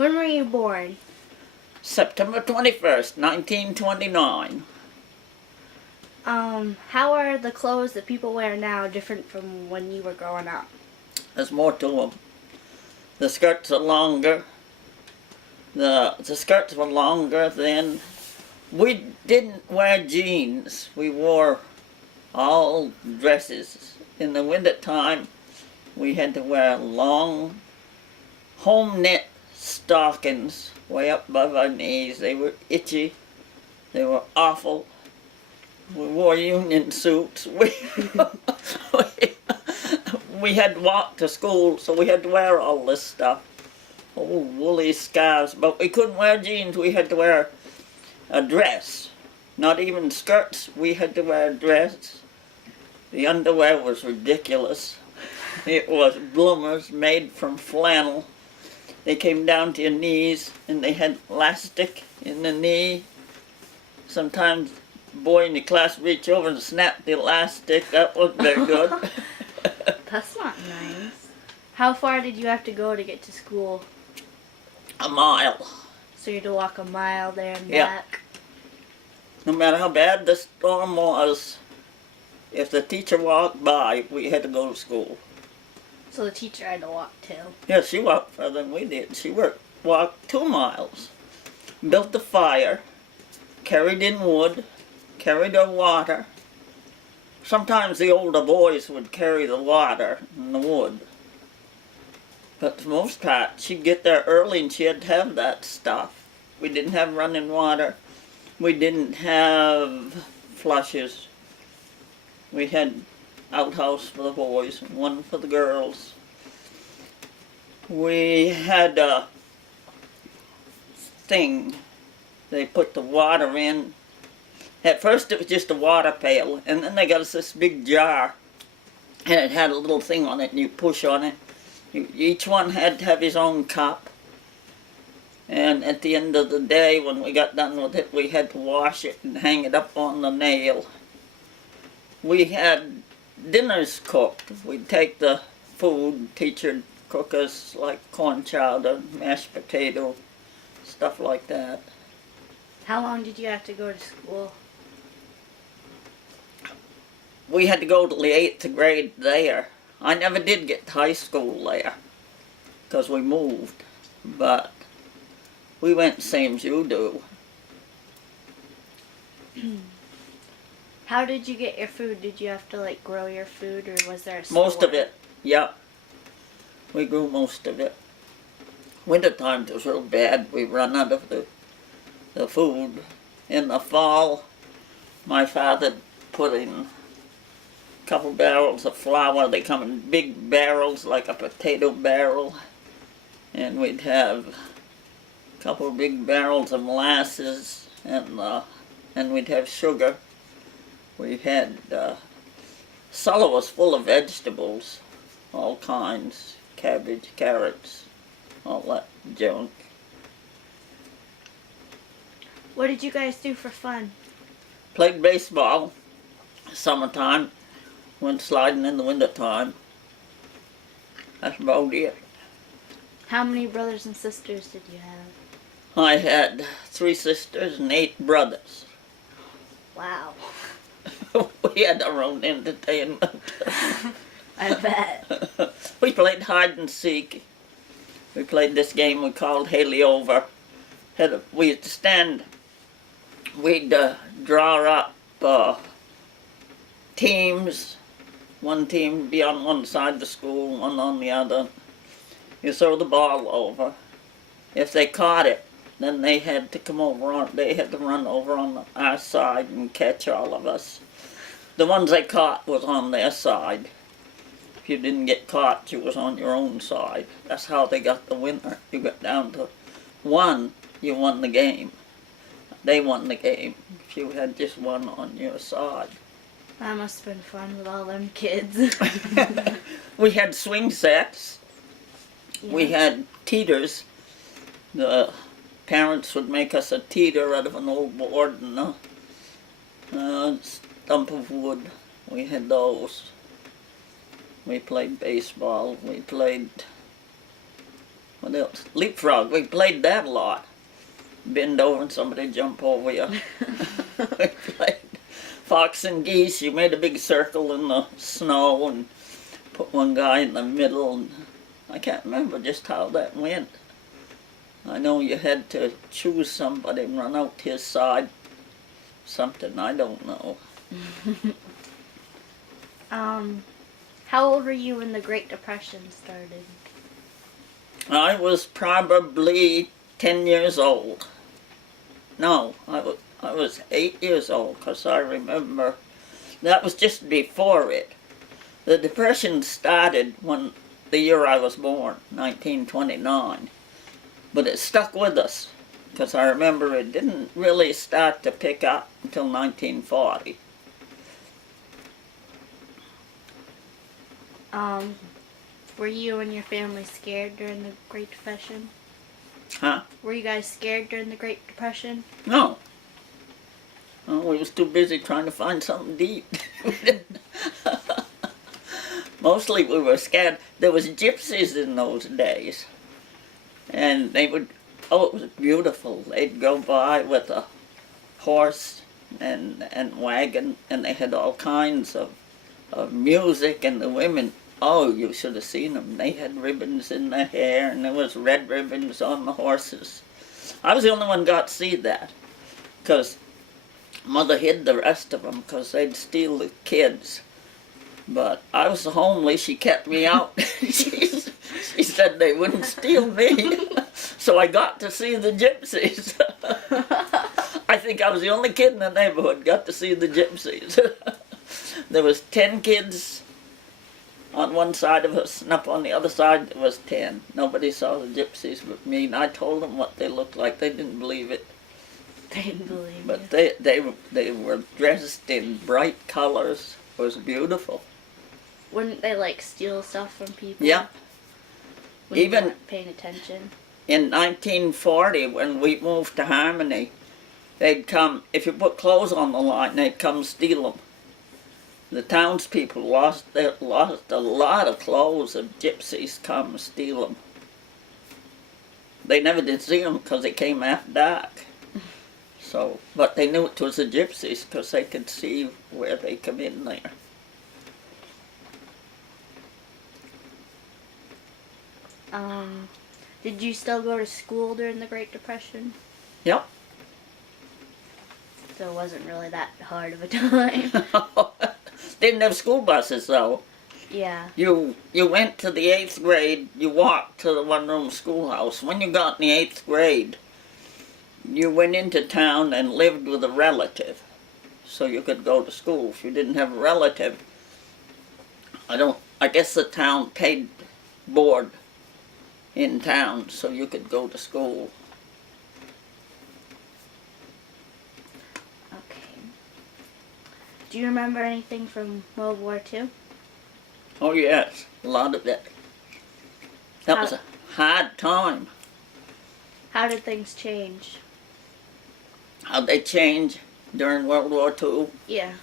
When were you born? September 21st, 1929. How are the clothes that people wear now different from when you were growing up? There's more to them. The skirts are longer. The skirts were longer then. We didn't wear jeans. We wore all dresses. In the winter time, we had to wear long home knit stockings way up above our knees. They were itchy. They were awful. We wore union suits. We had to walk to school, so we had to wear all this stuff. Old woolly scarves. But we couldn't wear jeans. We had to wear a dress. Not even skirts. We had to wear a dress. The underwear was ridiculous. It was bloomers made from flannel. They came down to your knees, and they had elastic in the knee. Sometimes the boy in the class reached over and snapped the elastic. That wasn't very good. That's not nice. How far did you have to go to get to school? A mile. So you had to walk a mile there and Yeah. back? No matter how bad the storm was, if the teacher walked by, we had to go to school. So the teacher had to walk too. Yeah, she walked further than we did. She walked 2 miles, built the fire, carried in wood, carried her water. Sometimes the older boys would carry the water and the wood. But for the most part, she'd get there early and she had to have that stuff. We didn't have running water. We didn't have flushes. We had outhouse for the boys and one for the girls. We had a thing. They put the water in. At first it was just a water pail, and then they got us this big jar, and it had a little thing on it, and you push on it. Each one had to have his own cup. And at the end of the day, when we got done with it, we had to wash it and hang it up on the nail. We had dinners cooked. We'd take the food, teacher'd cook us like corn chowder, mashed potato, stuff like that. How long did you have to go to school? We had to go to the 8th grade there. I never did get to high school there because we moved, but we went the same as you do. How did you get your food? Did you have to like grow your food, or was there a store? Most of it, yeah. We grew most of it. Winter times was real bad. We run out of the food. In the fall, my father put in a couple barrels of flour. They come in big barrels like a potato barrel. And we'd have a couple of big barrels of molasses, and we'd have sugar. We had, cellar was full of vegetables, all kinds, cabbage, carrots, all that junk. What did you guys do for fun? Played baseball, summertime, went sliding in the wintertime. That's about it. How many brothers and sisters did you have? I had 3 sisters and 8 brothers. Wow. We had our own entertainment. I bet. We played hide and seek. We played this game we called Haley Over. We used to stand, we'd draw up teams. One team would be on one side of the school, one on the other. You throw the ball over. If they caught it, then they had to come over they had to run over on our side and catch all of us. The ones they caught was on their side. If you didn't get caught, you was on your own side. That's how they got the winner. You got down to 1, you won the game. They won the game if you had just 1 on your side. That must have been fun with all them kids. We had swing sets. Yeah. We had teeters. The parents would make us a teeter out of an old board and a stump of wood. We had those. We played baseball. We played, what What else? Leapfrog. We played that a lot. Bend over and somebody jump over you. We played fox and geese. You made a big circle in the snow and put one guy in the middle. And I can't remember just how that went. I know you had to choose somebody and run out to his side. Something, I don't know. How old were you when the Great Depression started? I was probably 10 years old. No, I was 8 years old, because I remember that was just before it. The Depression started when the year I was born, 1929. But it stuck with us, because I remember it didn't really start to pick up until 1940. Were you and your family scared during the Great Depression? Huh? Were you guys scared during the Great Depression? No. Oh, we was too busy trying to find something to eat. Mostly we were scared. There was gypsies in those days. And they would, oh, it was beautiful. They'd go by with a horse and wagon, and they had all kinds of music, and the women, oh, you should have seen them. They had ribbons in their hair, and there was red ribbons on the horses. I was the only one got to see that, because Mother hid the rest of them, because they'd steal the kids. But I was so homely, she kept me out. She said they wouldn't steal me. So I got to see the gypsies. I think I was the only kid in the neighborhood got to see the gypsies. There was 10 kids on one side of us, and up on the other side there was 10. Nobody saw the gypsies but me, and I told them what they looked like. They didn't believe it. They didn't believe But you. they were dressed in bright colors. It was beautiful. Wouldn't they like steal stuff from people? Yeah. When you Even weren't paying attention? in 1940, when we moved to Harmony, they'd come, if you put clothes on the line, they'd come steal them. The townspeople lost a lot of clothes, and gypsies come steal them. They never did see them because it came after dark. So, but they knew it was the gypsies because they could see where they come in there. Did you still go to school during the Great Depression? Yep. So it wasn't really that hard of a time. Didn't have school buses though. Yeah. You went to the 8th grade, you walked to the one-room schoolhouse. When you got in the 8th grade, you went into town and lived with a relative so you could go to school. If you didn't have a relative, I guess the town paid board in town so you could go to school. Okay. Do you remember anything from World War II? Oh yes, a lot of it. That was a hard time. How did things change? How'd they change during World War II? Yeah.